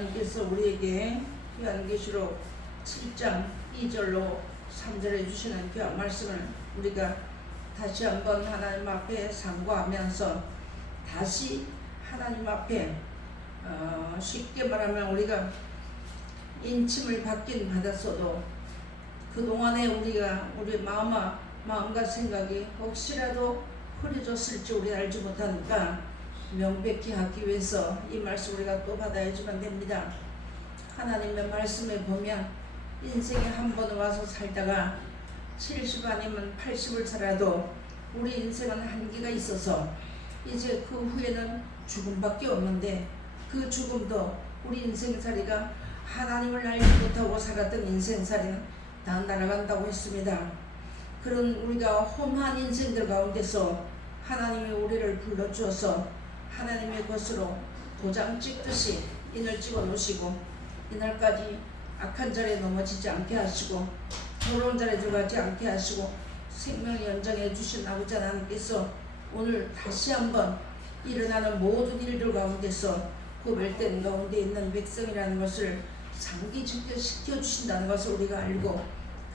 하나님께서 우리에게 요한계시록 7장 2절로 3절에 주시는 그 말씀을 우리가 다시 한번 하나님 앞에 상고하면서 다시 하나님 앞에 쉽게 말하면 우리가 인침을 받긴 받았어도 그동안에 우리가 우리 마음과 생각이 혹시라도 흐려졌을지 우리 알지 못하니까 명백히 하기 위해서 이 말씀 우리가 또 받아야지만 됩니다. 하나님의 말씀에 보면 인생에 한 번 와서 살다가 70 아니면 80을 살아도 우리 인생은 한계가 있어서 이제 그 후에는 죽음밖에 없는데 그 죽음도 우리 인생살이가 하나님을 알지 못하고 살았던 인생살이는 다 날아간다고 했습니다. 그런 우리가 험한 인생들 가운데서 하나님이 우리를 불러주어서 하나님의 것으로 도장 찍듯이 인을 찍어 놓으시고 이날까지 악한 자리에 넘어지지 않게 하시고 더러운 자리에 들어가지 않게 하시고 생명을 연장해 주신 아버지 하나님께서 오늘 다시 한번 일어나는 모든 일들 가운데서 고별된 가운데 있는 백성이라는 것을 상기시켜 주신다는 것을 우리가 알고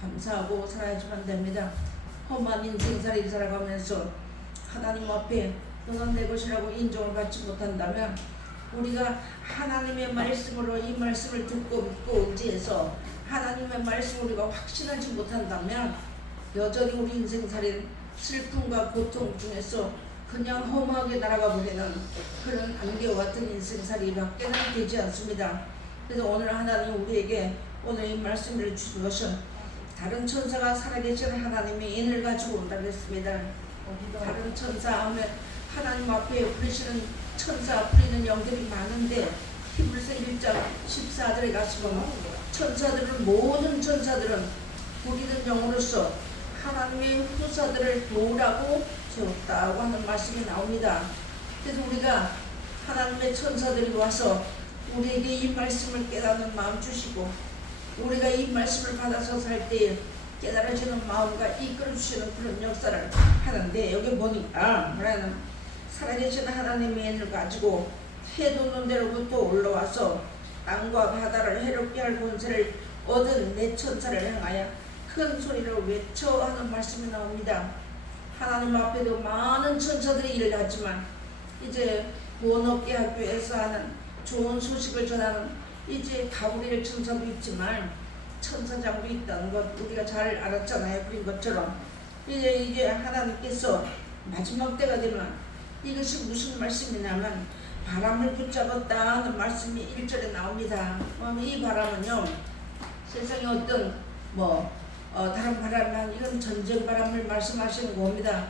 감사하고 살아야지만 됩니다. 험한 인생살이를 살아가면서 하나님 앞에 너는 내 것이라고 인정을 받지 못한다면 우리가 하나님의 말씀으로 이 말씀을 듣고 믿고 의지해서 하나님의 말씀을 우리가 확신하지 못한다면 여전히 우리 인생살이는 슬픔과 고통 중에서 그냥 험하게 날아가 버리는 그런 안개와 같은 인생살이밖에 되지 않습니다. 그래서 오늘 하나님 우리에게 오늘 이 말씀을 주신 것은 다른 천사가 살아계신 하나님의 인을 가지고 온다고 했습니다. 다른 천사 하면 하나님 앞에 부르시는 천사 부리는 영들이 많은데 히브리서 1장 14절에 가시면 천사들은 모든 천사들은 부리는 영으로서 하나님의 후사들을 도우라고 세웠다고 하는 말씀이 나옵니다. 그래서 우리가 하나님의 천사들이 와서 우리에게 이 말씀을 깨닫는 마음 주시고 우리가 이 말씀을 받아서 살 때에 깨달아지는 마음과 이끌어주시는 그런 역사를 하는데 여기 보니까 뭐라는 살아계신 하나님의 인을 가지고 해 돋는 데로부터 올라와서 땅과 바다를 해롭게 할 권세를 얻은 내 천사를 향하여 큰 소리로 외쳐 하는 말씀이 나옵니다. 하나님 앞에도 많은 천사들이 일을 하지만 이제 구원업계 학교에서 하는 좋은 소식을 전하는 이제 가브리엘 천사도 있지만 천사장도 있다는 것 우리가 잘 알았잖아요. 그런 것처럼 이제 하나님께서 마지막 때가 되면 이것이 무슨 말씀이냐면 바람을 붙잡았다 하는 말씀이 1절에 나옵니다. 이 바람은요 세상에 어떤 다른 바람은 이건 전쟁 바람을 말씀하시는 겁니다.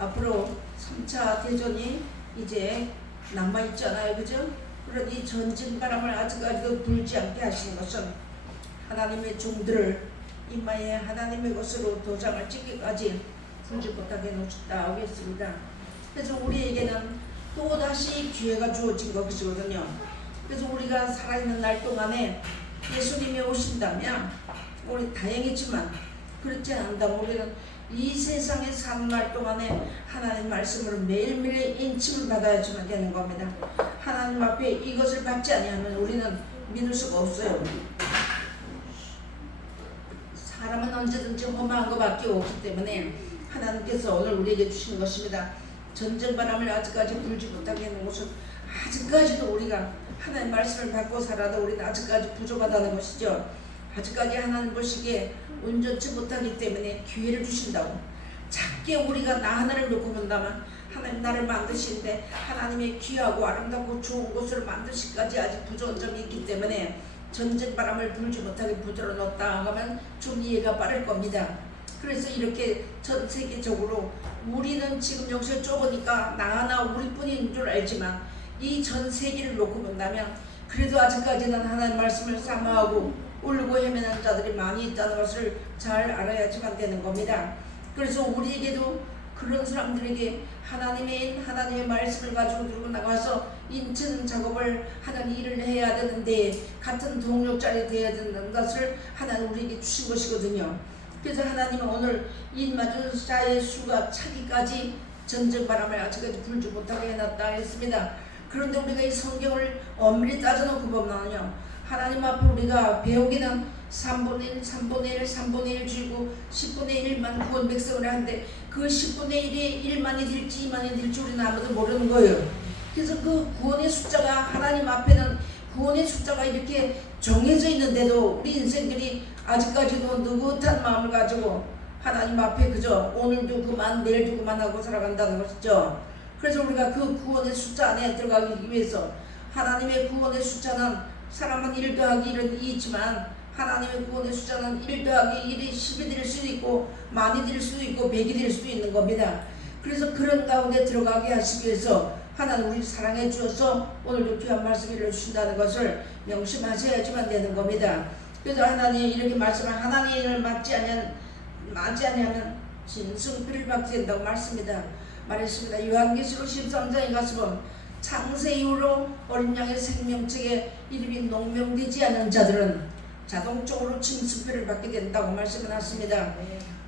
앞으로 3차 대전이 이제 남아있잖아요. 그죠? 그런 이 전쟁 바람을 아직까지도 불지 않게 하시는 것은 하나님의 종들을 이마에 하나님의 것으로 도장을 찍기까지 불지 못하게 놓쳤다 하겠습니다. 그래서 우리에게는 또다시 기회가 주어진 것이거든요. 그래서 우리가 살아있는 날 동안에 예수님이 오신다면 우리 다행이지만 그렇지 않다면 우리는 이 세상에 사는 날 동안에 하나님 말씀으로 매일매일 인침을 받아야지만 되는 겁니다. 하나님 앞에 이것을 받지 아니하면 우리는 믿을 수가 없어요. 사람은 언제든지 험한 것밖에 없기 때문에 하나님께서 오늘 우리에게 주신 것입니다. 전쟁 바람을 아직까지 불지 못하게 하는 것은 아직까지도 우리가 하나님 말씀을 받고 살아도 우리는 아직까지 부족하다는 것이죠. 아직까지 하나님 보시기에 온전치 못하기 때문에 기회를 주신다고. 작게 우리가 나 하나를 놓고 본다면 하나님 나를 만드시는데 하나님의 귀하고 아름답고 좋은 곳을 만드시기까지 아직 부족한 점이 있기 때문에 전쟁 바람을 불지 못하게 붙들어 놓았다 하면 좀 이해가 빠를 겁니다. 그래서 이렇게 전 세계적으로 우리는 지금 여기서 좁으니까 나 하나 우리뿐인 줄 알지만 이 전 세계를 놓고 본다면 그래도 아직까지는 하나님 말씀을 사모하고 울고 헤매는 자들이 많이 있다는 것을 잘 알아야지만 되는 겁니다. 그래서 우리에게도 그런 사람들에게 하나님의 말씀을 가지고 들고 나가서 인천 작업을 하는 일을 해야 되는데 같은 동력자리 되어야 되는 것을 하나님 우리에게 주신 것이거든요. 그래서 하나님은 오늘 인맞은 자의 수가 차기까지 전쟁 바람을 아직까지 불지 못하게 해놨다 했습니다. 그런데 우리가 이 성경을 엄밀히 따져놓고 보면요, 하나님 앞에 우리가 배우기는 3분의 1, 3분의 1, 3분의 1 줄이고 10분의 1만 구원 백성을 하는데 그 10분의 1이 1만이 될지 2만이 될지 우리는 아무도 모르는 거예요. 그래서 그 구원의 숫자가 하나님 앞에는 구원의 숫자가 이렇게 정해져 있는데도 우리 인생들이 아직까지도 느긋한 마음을 가지고 하나님 앞에 그저 오늘도 그만 내일도 그만 하고 살아간다는 것이죠. 그래서 우리가 그 구원의 숫자 안에 들어가기 위해서 하나님의 구원의 숫자는 사람은 1 더하기 1은 2지만 하나님의 구원의 숫자는 1 더하기 1이 10이 될 수도 있고 만이 될 수도 있고 100이 될 수도 있는 겁니다. 그래서 그런 가운데 들어가게 하시기 위해서 하나님 우리 사랑해 주어서 오늘도 귀한 말씀 일러주신다는 것을 명심하셔야지만 되는 겁니다. 그래서 하나님 이렇게 말씀한 하나님을 맞지 아니하면 진승피를 받게 된다고 말했습니다. 요한계시록 13장에 가서 창세 이후로 어린 양의 생명책에 이름이 농명되지 않은 자들은 자동적으로 징수표를 받게 된다고 말씀을 하십니다.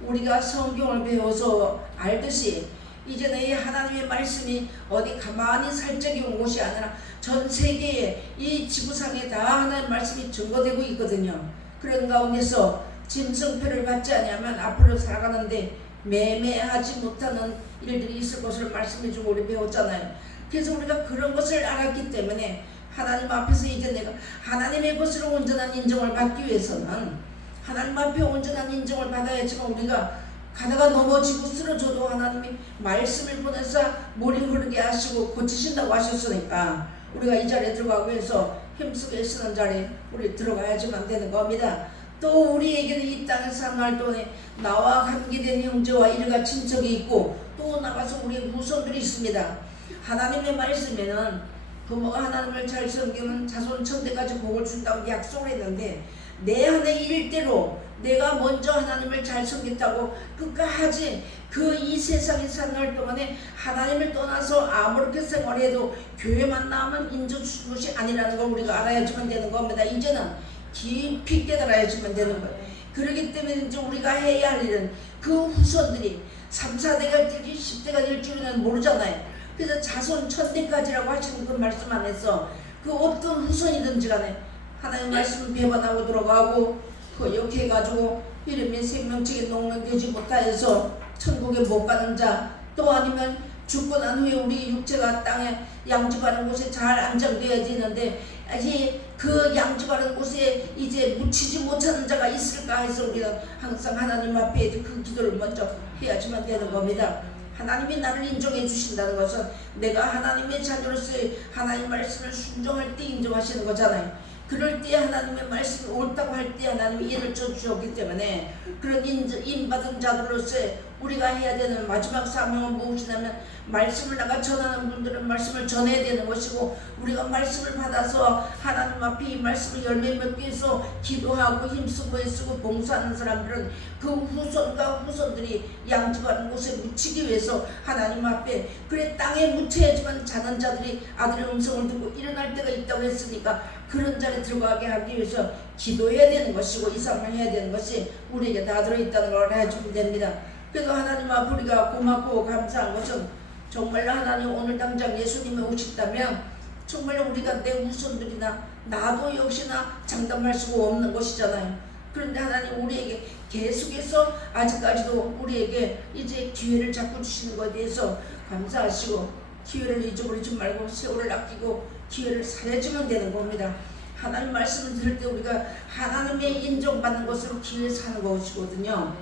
우리가 성경을 배워서 알듯이 이제는 이 하나님의 말씀이 어디 가만히 살짝이 온 곳이 아니라 전 세계에 이 지구상에 다 하나님의 말씀이 증거되고 있거든요. 그런 가운데서 짐승표를 받지 않으면 앞으로 살아가는데 매매하지 못하는 일들이 있을 것을 말씀해주고 우리 배웠잖아요. 그래서 우리가 그런 것을 알았기 때문에 하나님 앞에서 이제 내가 하나님의 것으로 온전한 인정을 받기 위해서는 하나님 앞에 온전한 인정을 받아야지만 우리가 가다가 넘어지고 쓰러져도 하나님이 말씀을 보내서 물이 흐르게 하시고 고치신다고 하셨으니까 우리가 이 자리에 들어가기 위해서 힘쓰게 쓰는 자리에 우리 들어가야지만 되는 겁니다. 또 우리에게는 이 땅에 사는 동안에 나와 관계된 형제와 일가 친척이 있고 또 나가서 우리의 후손들이 있습니다. 하나님의 말씀에는 부모가 하나님을 잘 섬기면 자손 천대까지 복을 준다고 약속을 했는데 내 안의 일대로 내가 먼저 하나님을 잘 섬겼다고 끝까지 그 이 세상에 사는 날 동안에 하나님을 떠나서 아무렇게 생활해도 교회만 나오면 인정주신 것이 아니라는 걸 우리가 알아야지만 되는 겁니다. 이제는 깊이 깨달아야지만 되는 거예요. 그렇기 때문에 이제 우리가 해야 할 일은 그 후손들이 3, 4대가 될지 10대가 될 줄은 모르잖아요. 그래서 자손 천대까지라고 하시는 그 말씀 안에서 그 어떤 후손이든지 간에 하나님 말씀을 배반하고 들어가고 그 욕해가지고 이름이 생명책에 농명되지 못하여서 천국에 못 가는 자, 또 아니면 죽고 난 후에 우리 육체가 땅에 양지바른 곳에 잘 안정되어야 되는데 아직 그 양지바른 곳에 이제 묻히지 못하는 자가 있을까 해서 우리는 항상 하나님 앞에 그 기도를 먼저 해야지만 되는 겁니다. 하나님이 나를 인정해 주신다는 것은 내가 하나님의 자녀로서의 하나님 말씀을 순종할 때 인정하시는 거잖아요. 그럴 때 하나님의 말씀이 옳다고 할 때 하나님이 인을 주셨기 때문에 그런 인받은 자들로서 우리가 해야 되는 마지막 사명은 무엇이냐면 말씀을 나가 전하는 분들은 말씀을 전해야 되는 것이고 우리가 말씀을 받아서 하나님 앞에 이 말씀을 열매 맺기 위해서 기도하고 힘쓰고 애쓰고 봉사하는 사람들은 그 후손과 후손들이 양지바른 곳에 묻히기 위해서 하나님 앞에 그래 땅에 묻혀야지만 자는 자들이 아들의 음성을 듣고 일어날 때가 있다고 했으니까 그런 자리에 들어가게 하기 위해서 기도해야 되는 것이고 이상을 해야 되는 것이 우리에게 다 들어있다는 걸 해주면 됩니다. 그래서 하나님 앞에 우리가 고맙고 감사한 것은 정말로 하나님 오늘 당장 예수님이 오셨다면 정말로 우리가 내 후손들이나 나도 역시나 장담할 수가 없는 것이잖아요. 그런데 하나님 우리에게 계속해서 아직까지도 우리에게 이제 기회를 자꾸 주시는 것에 대해서 감사하시고 기회를 잊어버리지 말고 세월을 아끼고 기회를 살려주면 되는 겁니다. 하나님 말씀을 들을 때 우리가 하나님의 인정받는 것으로 기회를 사는 것이거든요.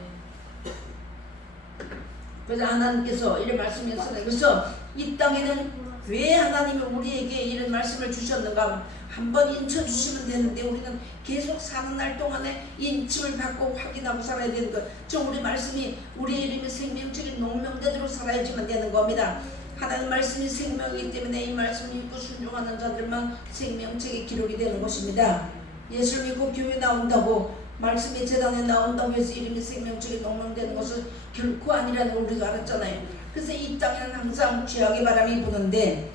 그래서 하나님께서 이런 말씀이었어요. 그래서 이 땅에는 왜 하나님이 우리에게 이런 말씀을 주셨는가 한번 인쳐주시면 되는데 우리는 계속 사는 날 동안에 인침을 받고 확인하고 살아야 되는 것. 우리 말씀이 우리의 이름이 생명책에 농명되도록 살아야지만 되는 겁니다. 하나님 말씀이 생명이기 때문에 이 말씀을 믿고 순종하는 자들만 생명책에 기록이 되는 것입니다. 예수를 믿고 교회 나온다고 말씀의 재단에 나온다고 해서 이름이 생명책에 농명되는 것은 결코 아니라는 걸 우리가 알았잖아요. 그래서 이 땅에는 항상 죄악의 바람이 부는데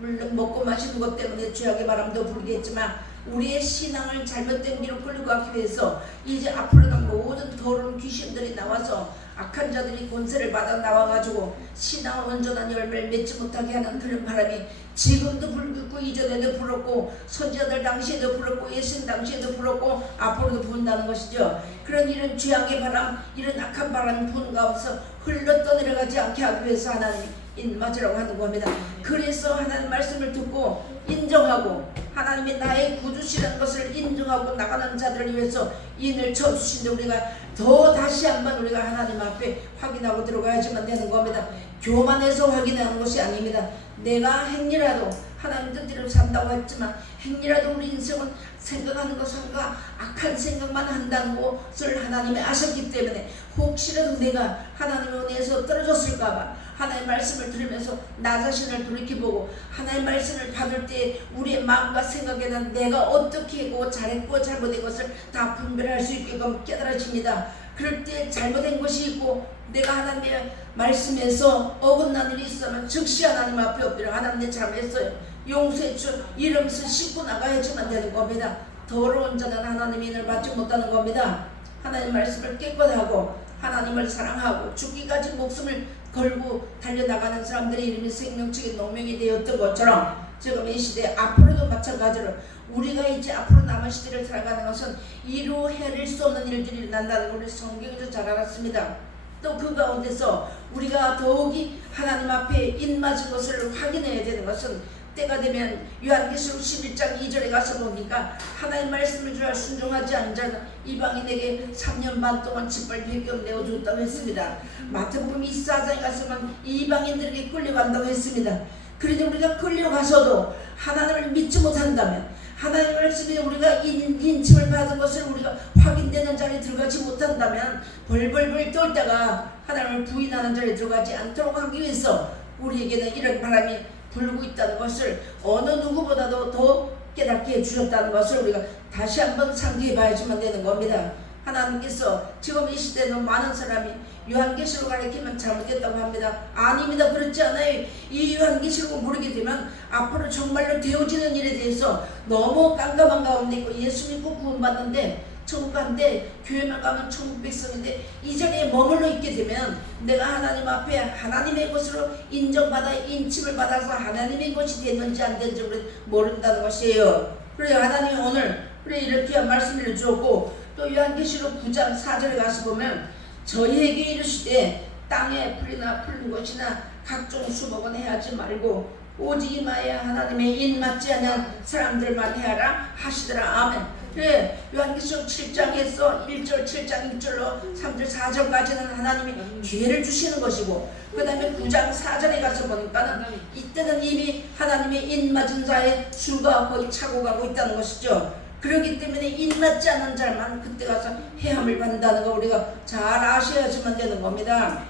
물론 먹고 마시는 것 때문에 죄악의 바람도 불겠지만 우리의 신앙을 잘못된 길로 끌고 가기 위해서 이제 앞으로는 모든 더러운 귀신들이 나와서 악한 자들이 권세를 받아 나와가지고 신앙을 온전한 열매를 맺지 못하게 하는 그런 바람이 지금도 불고 이전에도 불었고 선지자들 당시에도 불었고 예수님 당시에도 불었고 앞으로도 분다는 것이죠. 그런 이런 죄악의 바람, 이런 악한 바람이 부는 가운데서 흘러 떠내려가지 않게 하기 위해서 하나님이 인맞으라고 하는 겁니다. 그래서 하나님 말씀을 듣고 인정하고 하나님이 나의 구주시라는 것을 인정하고 나가는 자들을 위해서 인을 쳐주신데 우리가 더 다시 한번 우리가 하나님 앞에 확인하고 들어가야지만 되는 겁니다. 교만해서 확인하는 것이 아닙니다. 내가 행리라도 하나님 뜻대로 산다고 했지만 행리라도 우리 인생은 생각하는 것과 악한 생각만 한다는 것을 하나님이 아셨기 때문에 혹시라도 내가 하나님의 은혜에서 떨어졌을까봐 하나님의 말씀을 들으면서 나 자신을 돌이켜보고 하나님의 말씀을 받을 때 우리의 마음과 생각에는 내가 어떻게 했고 잘했고 잘못된 것을 다 분별할 수 있게끔 깨달아집니다. 그럴 때 잘못된 것이 있고 내가 하나님의 말씀에서 어긋난 일이 있으면 즉시 하나님 앞에 엎드려 하나님 내 잘못했어요 용서해 주 이러면서 씻고 나가야지만 되는 겁니다. 더러운 자는 하나님의 인을 받지 못하는 겁니다. 하나님 말씀을 깨끗하고 하나님을 사랑하고 죽기까지 목숨을 걸고 달려나가는 사람들의 이름이 생명책에 농명이 되었던 것처럼 지금 이 시대 앞으로도 마찬가지로 우리가 이제 앞으로 남은 시대를 살아가는 것은 이루 헤아릴 수 없는 일들이 일어난다는 걸 우리 성경에서 잘 알았습니다. 또 그 가운데서 우리가 더욱이 하나님 앞에 인맞은 것을 확인해야 되는 것은 때가 되면 요한계시록 11장 2절에 가서 보니까 하나님 말씀을 주라 순종하지 않은 자는 이방인에게 3년 반 동안 짓밟히게끔 내어줬다고 했습니다. 마태복음 24장에 가서는 이방인들에게 끌려간다고 했습니다. 그런데 우리가 끌려가서도 하나님을 믿지 못한다면 하나님 말씀에 우리가 인침을 받은 것을 우리가 확인되는 자리에 들어가지 못한다면 벌벌벌 떨다가 하나님을 부인하는 자리에 들어가지 않도록 하기 위해서 우리에게는 이런 바람이 불고 있다는 것을 어느 누구보다도 더 깨닫게 해주셨다는 것을 우리가 다시 한번 상기해 봐야지만 되는 겁니다. 하나님께서 지금 이 시대는 많은 사람이 요한계시록 가르치면 잘못됐다고 합니다. 아닙니다. 그렇지 않아요. 이 요한계시록을 모르게 되면 앞으로 정말로 되어지는 일에 대해서 너무 깜깜한 가운데 있고 예수 믿고 구원받는데 천국 간데 교회만 가면 천국 백성인데 이 자리에 머물러 있게 되면 내가 하나님 앞에 하나님의 것으로 인정받아 인침을 받아서 하나님의 것이 됐는지 안 됐는지 우리 모른다는 것이에요. 그래 하나님이 오늘 그래 이렇게 말씀을 주었고 또 요한계시록 9장 4절에 가서 보면 저희에게 이르시되 땅에 풀이나 푸른 것이나 각종 수목은 해하지 말고 오직 이마에 하나님의 인 맞지 않은 사람들만 해하라 하시더라. 아멘. 그래 요한계시록 7장에서 1절 7장 1절로 3절 4절까지는 하나님이 기회를 주시는 것이고 그 다음에 9장 4절에 가서 보니까는 이때는 이미 하나님의 인 맞은 자의 수가 거의 차고 가고 있다는 것이죠. 그렇기 때문에 인 맞지 않는 자만 그때 가서 해함을 받는다는 거 우리가 잘 아셔야지만 되는 겁니다.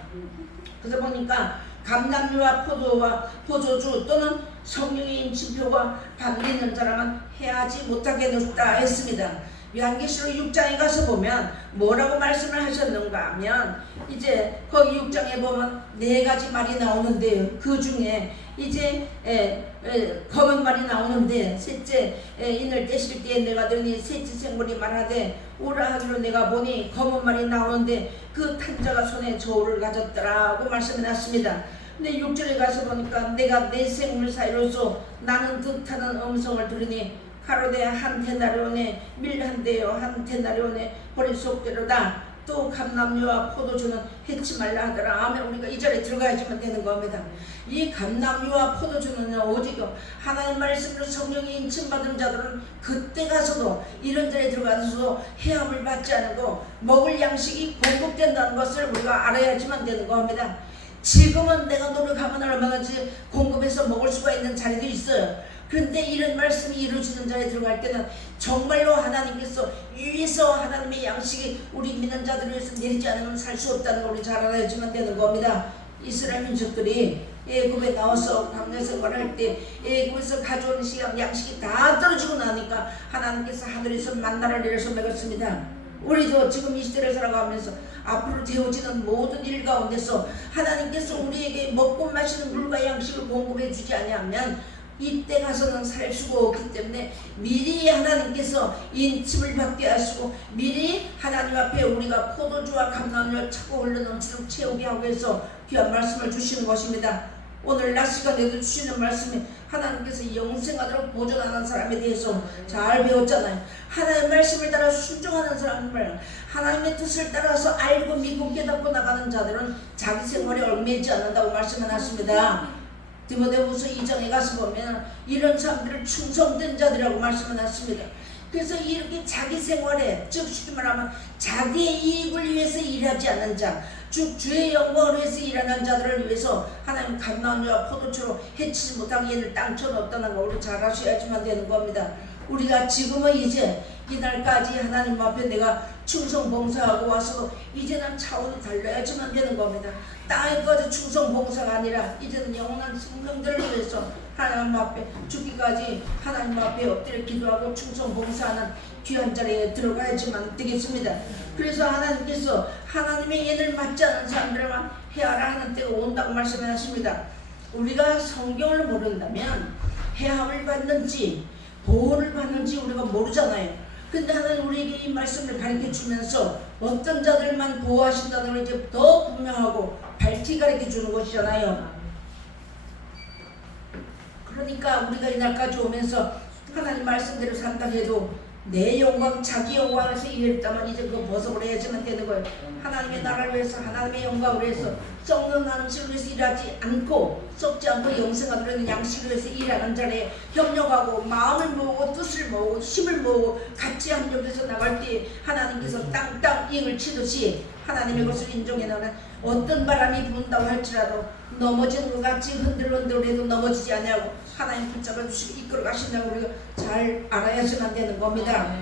그래서 보니까 감람류와 포도주 또는 성령의 인침표가 반기는 사람은 해하지 못하게 놓다 했습니다. 요한계시록 6장에 가서 보면 뭐라고 말씀을 하셨는가 하면 이제 거기 6장에 보면 4가지 말이 나오는데요. 그 중에 이제 검은 말이 나오는데 셋째 인을 떼실 때에 내가 들으니 셋째 생물이 말하되 오라 하기로 내가 보니 검은 말이 나오는데 그 탄자가 손에 저울을 가졌더라고 말씀해 놨습니다. 근데 6절에 가서 보니까 내가 내 생물 사이로서 나는 듯하는 음성을 들으니 가로되 한 데나리온에 밀 한 대요 한 데나리온에 버린 속대로다. 또 감람류와 포도주는 해치 말라 하더라. 아멘. 우리가 이 자리에 들어가야지만 되는 겁니다. 이 감람류와 포도주는 오직 하나님 말씀으로 성령의 인침받은 자들은 그때 가서도 이런 자리에 들어가서도 해함을 받지 않고 먹을 양식이 공급된다는 것을 우리가 알아야지만 되는 겁니다. 지금은 내가 노력하면 얼마든지 공급해서 먹을 수가 있는 자리도 있어요. 그런데 이런 말씀이 이루어지는 자리에 들어갈 때는 정말로 하나님께서 위에서 하나님의 양식이 우리 믿는 자들을 위해서 내리지 않으면 살 수 없다는 걸 우리 잘 알아야지만 되는 겁니다. 이스라엘 민족들이 애굽에 나와서 광야 생활할 때 애굽에서 가져온 양식이 다 떨어지고 나니까 하나님께서 하늘에서 만나를 내려서 먹었습니다. 우리도 지금 이 시대를 살아가면서 앞으로 되어지는 모든 일 가운데서 하나님께서 우리에게 먹고 마시는 물과 양식을 공급해 주지 아니하면 이때 가서는 살 수가 없기 때문에 미리 하나님께서 인침을 받게 하시고 미리 하나님 앞에 우리가 포도주와 감람유와 차고 흘러넘치도록 채우게 하고 해서 귀한 말씀을 주시는 것입니다. 오늘 낮 시간에도 주시는 말씀이 하나님께서 영생하도록 보존하는 사람에 대해서 잘 배웠잖아요. 하나님의 말씀을 따라 순종하는 사람을, 하나님의 뜻을 따라서 알고 믿고 깨닫고 나가는 자들은 자기 생활에 얽매이지 않는다고 말씀을 하십니다. 디모데후서 2장에 가서 보면 이런 사람들을 충성된 자들이라고 말씀을 하십니다. 그래서 이렇게 자기 생활에, 즉 쉽게 말하면 자기의 이익을 위해서 일하지 않는 자, 즉 주의 영광을 위해서 일하는 자들을 위해서 하나님 감람유와 포도주로 해치지 못하게 얘를 땅쳐놓았다는 걸 우리 잘 아셔야지만 되는 겁니다. 우리가 지금은 이제 이날까지 하나님 앞에 내가 충성 봉사하고 와서 이제는 차원이 달려야지만 되는 겁니다. 땅에까지 충성 봉사가 아니라 이제는 영원한 생명들을 위해서 하나님 앞에 죽기까지 하나님 앞에 엎드려 기도하고 충성 봉사하는 귀한 자리에 들어가야지만 되겠습니다. 그래서 하나님께서 하나님의 예를 맞지 않은 사람들만 해하라 하는 때가 온다고 말씀하십니다. 우리가 성경을 모른다면 해함을 받는지 보호를 받는지 우리가 모르잖아요. 근데 하나님 우리에게 이 말씀을 가르쳐 주면서 어떤 자들만 보호하신다는 걸 이제 더 분명하고 밝히 가르쳐 주는 것이잖아요. 그러니까 우리가 이날까지 오면서 하나님 말씀대로 산다 해도 내 영광, 자기 영광에서 일했다면 이제 그거 벗어버려야지만 되는 거예요. 하나님의 나라를 위해서, 하나님의 영광을 위해서, 썩는 양식을 위해서 일하지 않고, 썩지 않고 영생하도록 양식을 위해서 일하는 자리에 협력하고 마음을 모으고 뜻을 모으고 힘을 모으고 같이 협력해서 나갈 때 하나님께서 땅땅 이응을 치듯이 하나님의 것을 인정해 나가면 어떤 바람이 분다고 할지라도 넘어지는 것 같이 흔들흔들해도 넘어지지 아니하고 하나님 붙잡아 주시고 이끌어 가신다고 우리가 잘 알아야지만 되는 겁니다.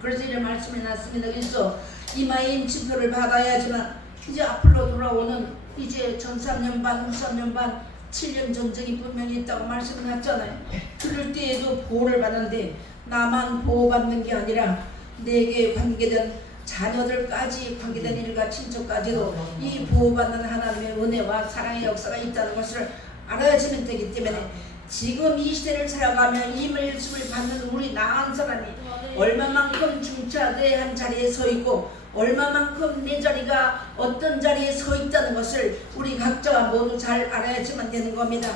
그래서 이런 말씀이 났습니다. 그래서 이마에 임침표를 받아야지만 이제 앞으로 돌아오는 이제 전 3년 반, 후 3년 반, 7년 전쟁이 분명히 있다고 말씀을 하잖아요. 그럴 때에도 보호를 받는데 나만 보호받는 게 아니라 내게 관계된 자녀들까지 관계된 일과 친척까지도 이 보호받는 하나님의 은혜와 사랑의 역사가 있다는 것을 알아야지면 되기 때문에 지금 이 시대를 살아가며 이 말씀을 받는 우리 나은 사람이 얼마만큼 중차대한 자리에 서 있고 얼마만큼 내 자리가 어떤 자리에 서 있다는 것을 우리 각자가 모두 잘 알아야지만 되는 겁니다.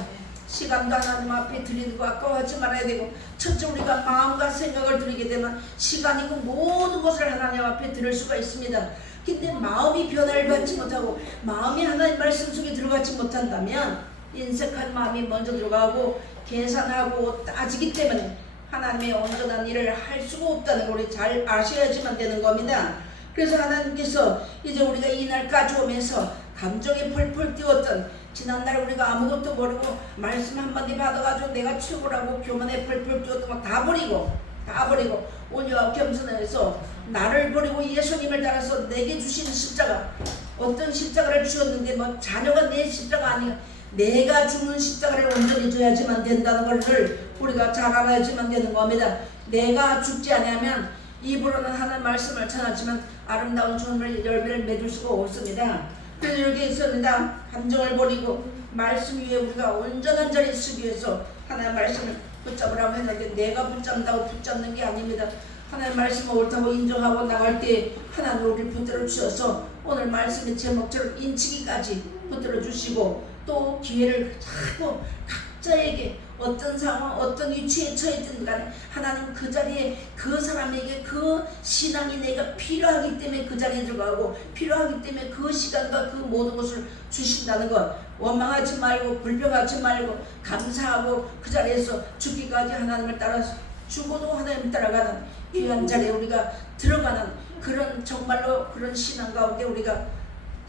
시간도 하나님 앞에 드리는 거 아까워하지 말아야 되고, 첫째 우리가 마음과 생각을 드리게 되면 시간이고 모든 것을 하나님 앞에 드릴 수가 있습니다. 근데 마음이 변화를 받지 못하고 마음이 하나님 말씀 속에 들어가지 못한다면 인색한 마음이 먼저 들어가고 계산하고 따지기 때문에 하나님의 온전한 일을 할 수가 없다는 걸 우리 잘 아셔야지만 되는 겁니다. 그래서 하나님께서 이제 우리가 이날까지 오면서 감정이 펄펄 뛰었던 지난날 우리가 아무것도 모르고 말씀 한마디 받아가지고 내가 최고라고 교만에 펄펄 뛰었던 거 다 버리고 온유와 겸손해서 나를 버리고 예수님을 따라서 내게 주신 십자가, 어떤 십자가를 주었는데 뭐 자녀가 내 십자가 아니야, 내가 죽는 십자가를 온전히 줘야지만 된다는 것을 우리가 잘 알아야지만 되는 겁니다. 내가 죽지 않으면 입으로는 하는 말씀을 전하지만 아름다운 존을 열매를 맺을 수가 없습니다. 그래서 이렇게 있습니다. 감정을 버리고 말씀 위에 우리가 온전한 자리에 서기 위해서 하나님의 말씀을 붙잡으라고 했는데 내가 붙잡는다고 붙잡는 게 아닙니다. 하나님의 말씀을 옳다고 인정하고 나갈 때 하나님 우리를 붙들어 주셔서 오늘 말씀의 제목처럼 인치기까지 붙들어 주시고 또 기회를 자꾸 각자에게 어떤 상황, 어떤 위치에 처했든 간에 하나님 그 자리에 그 사람에게 그 신앙이 내가 필요하기 때문에 그 자리에 들어가고 필요하기 때문에 그 시간과 그 모든 것을 주신다는 것, 원망하지 말고 불평하지 말고 감사하고 그 자리에서 죽기까지 하나님을 따라서 죽어도 하나님을 따라가는 귀한 자리에 우리가 들어가는 그런 정말로 그런 신앙 가운데 우리가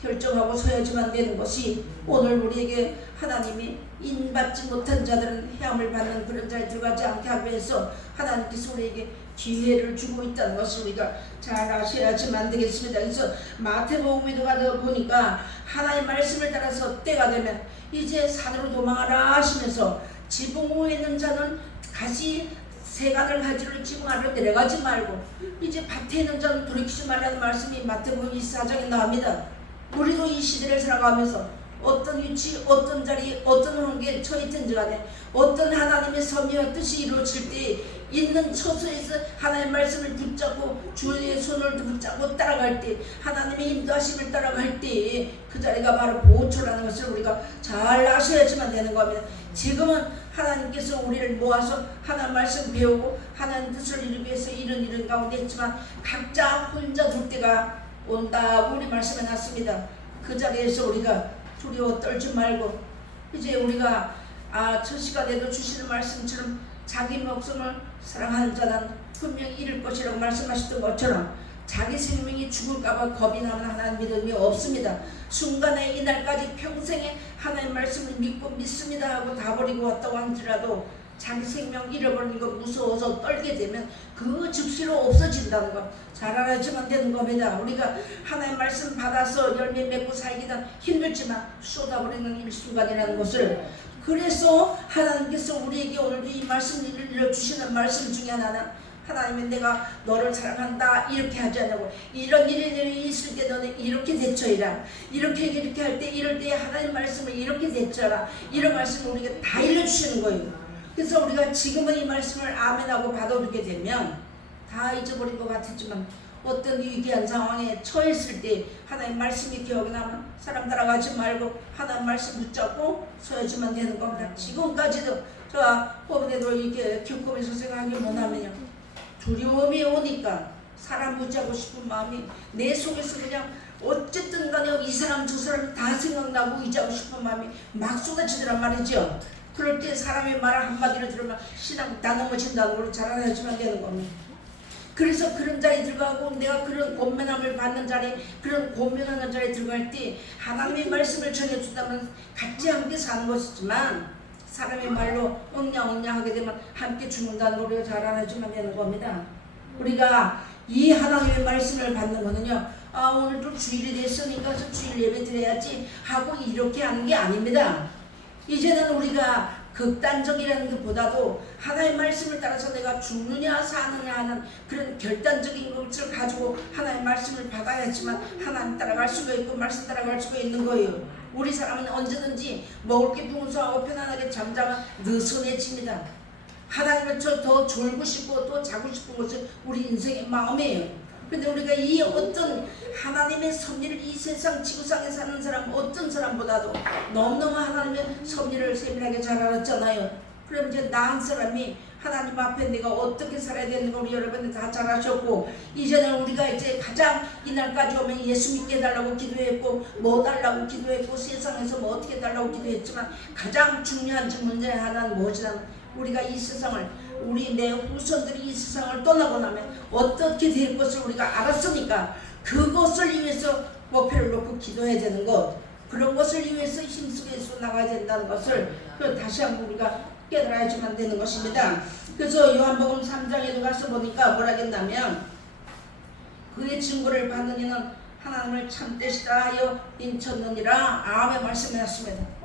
결정하고 서야지만 되는 것이 오늘 우리에게 하나님이 인받지 못한 자들은 해함을 받는 그런 자리에 들어가지 않게 하기 위해서 하나님께서 우리에게 기회를 주고 있다는 것을 우리가 잘 아셔야지만 되겠습니다. 그래서 마태복음에도 가서 보니까 하나님의 말씀을 따라서 때가 되면 이제 산으로 도망하라 하시면서 지붕 위에 있는 자는 가지 세간을 가지로 지붕 아래로 내려가지 말고 이제 밭에 있는 자는 돌이키지 말라는 말씀이 마태복음 24장에 나옵니다. 우리도 이 시대를 살아가면서 어떤 위치, 어떤 자리, 어떤 환경에 처했든지 간에 어떤 하나님의 섭리와 뜻이 이루어질 때 있는 처소에서 하나님의 말씀을 붙잡고 주의 손을 붙잡고 따라갈 때, 하나님의 인도하심을 따라갈 때 그 자리가 바로 보호처라는 것을 우리가 잘 아셔야지만 되는 겁니다. 지금은 하나님께서 우리를 모아서 하나님 말씀 배우고 하나님 뜻을 이루기 위해서 이런 가운데 있지만 각자 혼자 둘 때가 온다고 우리 말씀해 놨습니다. 그 자리에서 우리가 두려워 떨지 말고, 이제 우리가 첫 시간에도 주시는 말씀처럼 자기 목숨을 사랑하는 자는 분명히 잃을 것이라고 말씀하셨던 것처럼 자기 생명이 죽을까봐 겁이 나면 하나님 믿음이 없습니다. 순간에 이날까지 평생에 하나님 말씀을 믿고 믿습니다 하고 다 버리고 왔다고 할지라도 자기 생명 잃어버리는 거 무서워서 떨게 되면 그 즉시로 없어진다는 거 잘 알아야지만 되는 겁니다. 우리가 하나님 말씀 받아서 열매 맺고 살기는 힘들지만 쏟아버리는 일순간이라는 것을, 그래서 하나님께서 우리에게 오늘도 이 말씀을 일러주시는 말씀 중에 하나는 하나님은 내가 너를 사랑한다 이렇게 하지 않냐고, 이런 일이 있을 때 너는 이렇게 대처해라, 이렇게 할 때 이럴 때 하나님 말씀을 이렇게 대처하라, 이런 말씀을 우리가 다 일러주시는 거예요. 그래서 우리가 지금은 이 말씀을 아멘하고 받아들이게 되면 다 잊어버린 것 같았지만 어떤 위기한 상황에 처했을 때 하나님 말씀이 기억이 나면 사람 따라가지 말고 하나님 말씀 붙잡고 서야지만 되는 겁니다. 지금까지도 제가 법원에도 이렇게 겪으면서 생각한 게 뭐냐면요, 두려움이 오니까 사람 붙잡고 싶은 마음이 내 속에서 그냥 어쨌든 간에 이 사람 저 사람 다 생각나고 의지하고 싶은 마음이 막 쏟아지더란 말이죠. 그럴 때 사람의 말 한마디로 들으면 신앙 다 넘어진다는 걸 잘 알아야지만 되는 겁니다. 그래서 그런 자리에 들어가고 내가 그런 권면함을 받는 자리, 그런 권면하는 자리에 들어갈 때 하나님의 말씀을 전해준다면 같이 함께 사는 것이지만 사람의 말로 엉냥하게 되면 함께 죽는다는 걸 우리가 잘 알아야지만 되는 겁니다. 우리가 이 하나님의 말씀을 받는 거는요, 오늘 좀 주일이 됐으니까 주일 예배 드려야지 하고 이렇게 하는 게 아닙니다. 이제는 우리가 극단적이라는 것보다도 하나님의 말씀을 따라서 내가 죽느냐 사느냐 하는 그런 결단적인 것을 가지고 하나님의 말씀을 받아야지만 하나님 따라갈 수가 있고 말씀 따라갈 수가 있는 거예요. 우리 사람은 언제든지 먹을 게 풍성하고 편안하게 잠자면 느슨해집니다. 하나님을 더 졸고 싶고 또 자고 싶은 것은 우리 인생의 마음이에요. 근데 우리가 이 어떤 하나님의 섭리를 이 세상 지구상에 사는 사람 어떤 사람보다도 너무너무 하나님의 섭리를 세밀하게 잘 알았잖아요. 그럼 이제 나 한 사람이 하나님 앞에 내가 어떻게 살아야 되는 걸 우리 여러분들 다 잘 아셨고, 이제는 우리가 이제 가장 이날까지 오면 예수 믿게 해달라고 기도했고 뭐 달라고 기도했고 세상에서 뭐 어떻게 해달라고 기도했지만 가장 중요한 문제 하나는 무엇이냐면 우리가 이 세상을, 우리 내 후손들이 이 세상을 떠나고 나면 어떻게 될 것을 우리가 알았으니까 그것을 위해서 목표를 놓고 기도해야 되는 것, 그런 것을 위해서 힘쓰게 나가야 된다는 것을 다시 한번 우리가 깨달아야지만 되는 것입니다. 그래서 요한복음 3장에도 가서 보니까 뭐라 했냐면 그의 증거를 받는 이는 하나님을 참되시다 하여 인쳤느니라 아멘 말씀해놨습니다.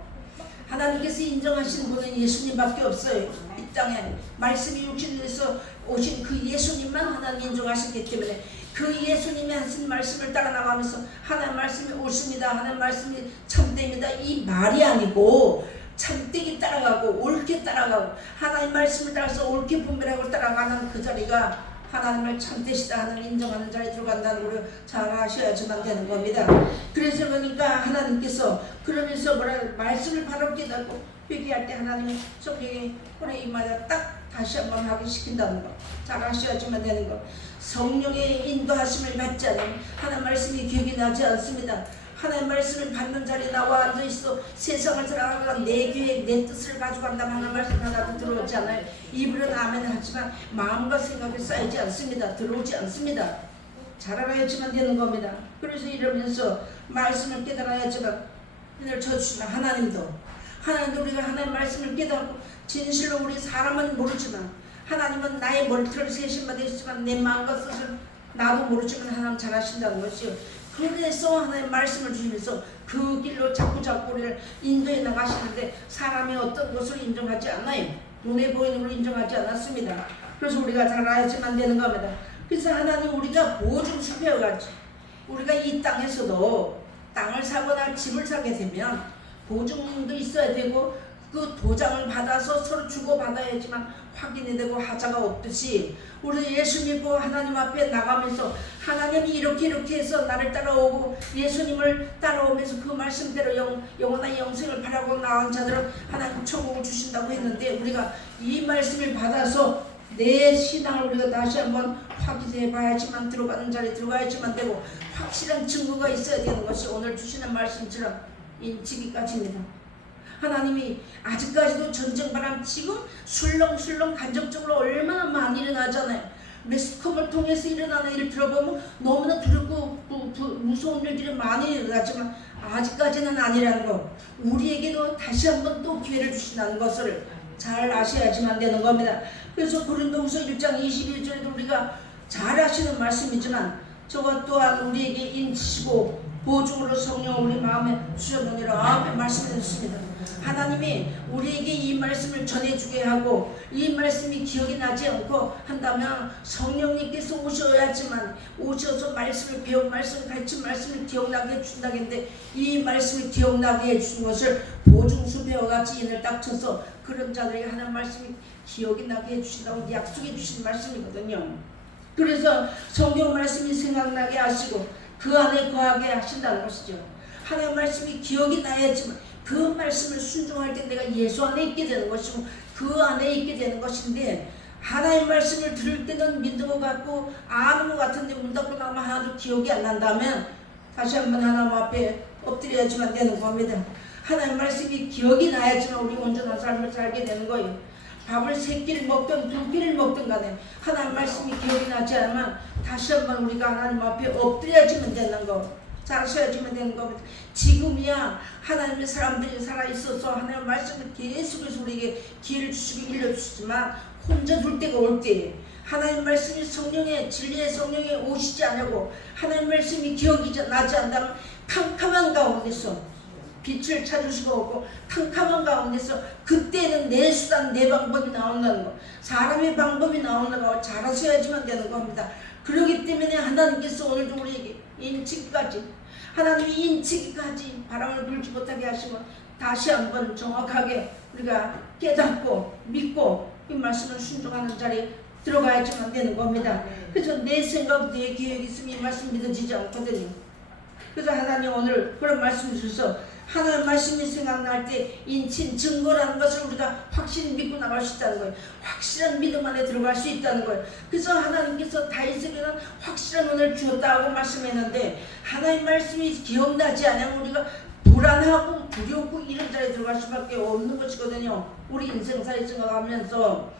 하나님께서 인정하신 분은 예수님밖에 없어요. 이 땅에 말씀이 육신에서 오신 그 예수님만 하나님 인정하셨기 때문에 그 예수님이 하신 말씀을 따라 나가면서 하나님 말씀이 옳습니다, 하나님 말씀이 참됩니다 이 말이 아니고 참되게 따라가고 옳게 따라가고 하나님 말씀을 따라서 옳게 분별하고 따라가는 그 자리가 하나님을 참되시다 하는 인정하는 자리에 들어간다는 걸 잘 아셔야지만 되는 겁니다. 그래서 그러니까 하나님께서 그러면서 말씀을 바로 깨닫고 회개할 때 하나님의 성령의 혼에 임하여 딱 다시 한번 하게 시킨다는 거 잘 아셔야지만 되는 거. 성령의 인도하심을 받지 않으면 하나님 말씀이 기억이 나지 않습니다. 하나님 말씀을 받는 자리에 나와 앉아있어 세상을 살아가다가 내 계획 내 뜻을 가지고 한다면 하나님 말씀 하나도 들어오지 않아요. 입으로는 아멘 하지만 마음과 생각이 쌓이지 않습니다. 들어오지 않습니다. 잘 알아야지만 되는 겁니다. 그래서 이러면서 말씀을 깨달아야지만 오늘 저주시면 하나님도 우리가 하나님 말씀을 깨닫고 진실로 우리 사람은 모르지만 하나님은 나의 머리털을 세신바 되시지만 내 마음과 뜻을 나도 모르지만 하나님 잘 하신다는 것이요. 그래서 하나님 말씀을 주시면서 그 길로 자꾸 우리를 인도해 나가시는데 사람이 어떤 것을 인정하지 않아요. 눈에 보이는 걸 인정하지 않았습니다. 그래서 우리가 잘 알아야지만 되는 겁니다. 그래서 하나님 우리가 보증 수배여가지고 우리가 이 땅에서도 땅을 사거나 집을 사게 되면 보증도 있어야 되고 그 도장을 받아서 서로 주고받아야지만 확인이 되고 하자가 없듯이 우리 예수 믿고 하나님 앞에 나가면서 하나님이 이렇게 해서 나를 따라오고 예수님을 따라오면서 그 말씀대로 영원한 영생을 바라고 나온 자들은 하나님 천국을 주신다고 했는데 우리가 이 말씀을 받아서 내 신앙을 우리가 다시 한번 확인해 봐야지만 들어가는 자리에 들어가야지만 되고 확실한 증거가 있어야 되는 것이 오늘 주시는 말씀처럼 인치기까지입니다. 하나님이 아직까지도 전쟁바람 지금 술렁술렁 간접적으로 얼마나 많이 일어나잖아요. 매스컴을 통해서 일어나는 일을 들어보면 너무나 두렵고 무서운 일들이 많이 일어나지만 아직까지는 아니라는 것, 우리에게도 다시 한번 또 기회를 주신다는 것을 잘 아셔야지만 되는 겁니다. 그래서 고린도후서 1장 21절에도 우리가 잘 아시는 말씀이지만 저와 또한 우리에게 인치시고 보증으로 성령 우리 마음에 주셔보니라 아멘 말씀해 주십니다. 하나님이 우리에게 이 말씀을 전해주게 하고 이 말씀이 기억이 나지 않고 한다면 성령님께서 오셔야지만 오셔서 말씀을 배운 말씀을 가르친 말씀을 기억나게 해준다겠는데 이 말씀을 기억나게 해주신 것을 보증수 배워같이 인을 딱 쳐서 그런 자들에게 하나님 말씀이 기억이 나게 해주신다고 약속해 주신 말씀이거든요. 그래서 성경 말씀이 생각나게 하시고 그 안에 거하게 하신다는 것이죠. 하나님 말씀이 기억이 나야지만 그 말씀을 순종할 때 내가 예수 안에 있게 되는 것이고 그 안에 있게 되는 것인데 하나님 말씀을 들을 때는 믿는 것 같고 아는 것 같은데 문 닫고 나면 하나도 기억이 안 난다면 다시 한번 하나님 앞에 엎드려야지만 되는 겁니다. 하나님 말씀이 기억이 나야지만 우리 온전한 삶을 살게 되는 거예요. 밥을 3끼를 먹든 2끼를 먹든 간에 하나님 말씀이 기억이 나지 않으면 다시 한번 우리가 하나님 앞에 엎드려야지만 되는 거, 잘하셔야지만 되는 겁니다. 지금이야 하나님의 사람들이 살아있어서 하나님의 말씀을 계속해서 우리에게 기회를 주시고 일러주시지만 혼자 둘 때가 올 때 하나님 말씀이 성령의 진리의 성령에 오시지 않고 하나님 말씀이 기억이 나지 않다면 캄캄한 가운데서 빛을 찾을 수가 없고 캄캄한 가운데서 그때는 내 수단 내 방법이 나온다는 거, 사람의 방법이 나온다는 거 잘 하셔야지만 되는 겁니다. 그렇기 때문에 하나님께서 오늘도 우리에게 인치기까지 하나님이 인치기까지 바람을 불지 못하게 하시면 다시 한번 정확하게 우리가 깨닫고 믿고 이 말씀을 순종하는 자리에 들어가야지만 되는 겁니다. 그래서 내 생각 내 계획이 있으면 이 말씀 믿어지지 않거든요. 그래서 하나님 오늘 그런 말씀을 주셔서 하나님 말씀이 생각날 때 인친 증거라는 것을 우리가 확실히 믿고 나갈 수 있다는 거예요. 확실한 믿음 안에 들어갈 수 있다는 거예요. 그래서 하나님께서 다윗에게는 확실한 은혜를 주었다고 말씀했는데 하나님 말씀이 기억나지 않으면 우리가 불안하고 두렵고 이런 자리에 들어갈 수밖에 없는 것이거든요. 우리 인생사에 생각하면서.